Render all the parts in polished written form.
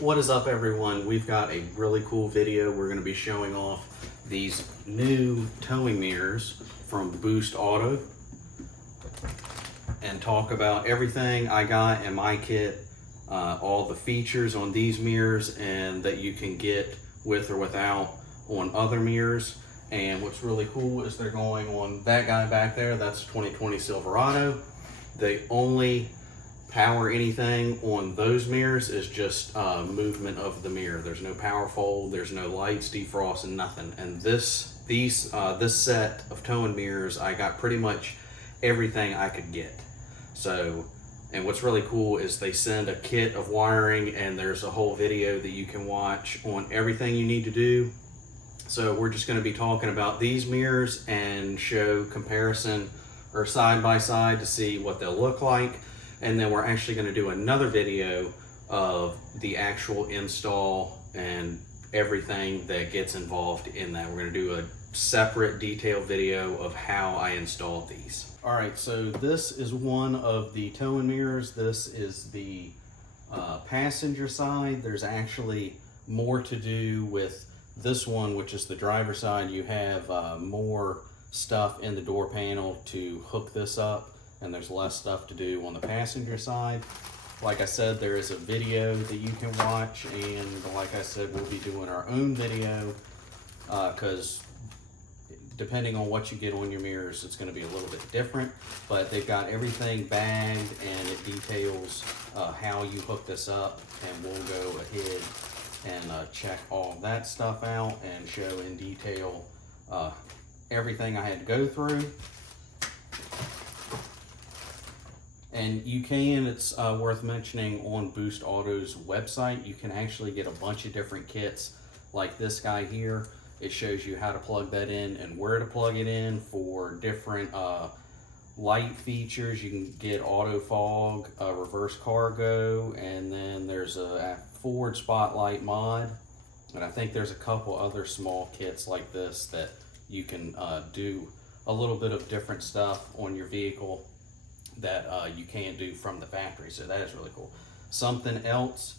What is up, everyone? We've got a really cool video. We're going to be showing off these new towing mirrors from BoostAuto and talk about everything I got in my kit, all the features on these mirrors and that you can get with or without on other mirrors. And what's really cool is they're going on that guy back there. That's a 2020 Silverado. They only power anything on those mirrors is just movement of the mirror. There's no power fold, there's no lights, defrost, and nothing. And this set of towing mirrors, I got pretty much everything I could get. So, and what's really cool is they send a kit of wiring, and there's a whole video that you can watch on everything you need to do. So we're just going to be talking about these mirrors and show comparison or side by side to see what they'll look like. And then we're actually going to do another video of the actual install and everything that gets involved in that. We're going to do a separate detailed video of how I installed these. All right, so this is one of the towing mirrors. This is the passenger side. There's actually more to do with this one, which is the driver side. You have more stuff in the door panel to hook this up, and there's less stuff to do on the passenger side. Like I said, there is a video that you can watch, and like I said, we'll be doing our own video because depending on what you get on your mirrors, it's going to be a little bit different. But they've got everything bagged, and it details how you hook this up, and we'll go ahead and check all that stuff out and show in detail everything I had to go through. And you can, it's worth mentioning, on BoostAuto's website, you can actually get a bunch of different kits like this guy here. It shows you how to plug that in and where to plug it in for different light features. You can get auto fog, reverse cargo, and then there's a forward spotlight mod. And I think there's a couple other small kits like this that you can do a little bit of different stuff on your vehicle that you can't do from the factory. So that is really cool. Something else,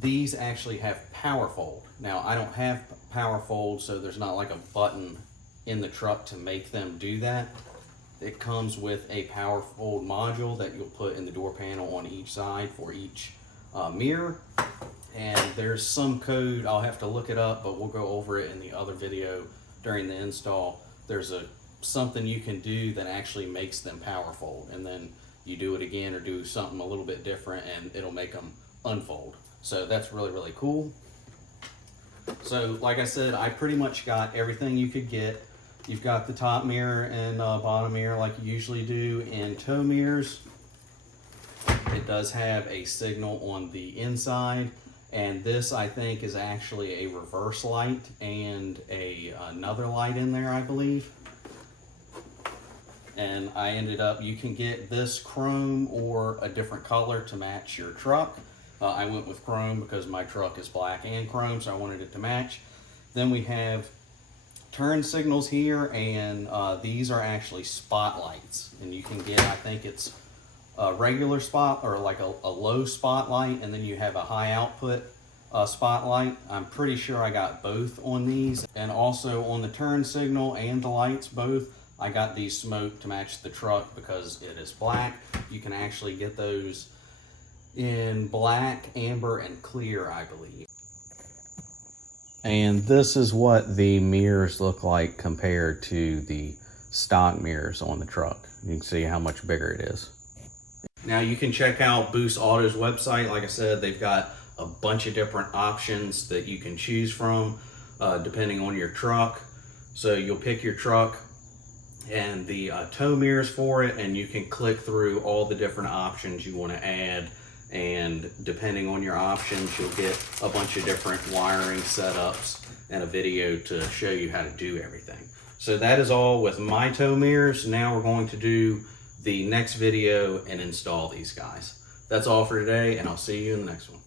these actually have power fold. Now I don't have power fold, so there's not like a button in the truck to make them do that. It comes with a power fold module that you'll put in the door panel on each side for each mirror. And there's some code, I'll have to look it up, but we'll go over it in the other video during the install. There's something you can do that actually makes them power fold, and then you do it again or do something a little bit different and it'll make them unfold. So that's really, really cool. So like I said, I pretty much got everything you could get. You've got the top mirror and bottom mirror like you usually do in tow mirrors. It does have a signal on the inside, and this I think is actually a reverse light and another light in there, I believe. And I ended up, you can get this chrome or a different color to match your truck. I went with chrome because my truck is black and chrome, so I wanted it to match. Then we have turn signals here, and these are actually spotlights. And you can get, I think it's a regular spot or like a low spotlight, and then you have a high output spotlight. I'm pretty sure I got both on these. And also on the turn signal and the lights both, I got these smoked to match the truck because it is black. You can actually get those in black, amber, and clear, I believe. And this is what the mirrors look like compared to the stock mirrors on the truck. You can see how much bigger it is. Now you can check out BoostAuto's website. Like I said, they've got a bunch of different options that you can choose from depending on your truck. So you'll pick your truck and the tow mirrors for it, and you can click through all the different options you want to add, and depending on your options you'll get a bunch of different wiring setups and a video to show you how to do everything. So that is all with my tow mirrors. Now we're going to do the next video and install these guys. That's all for today, and I'll see you in the next one.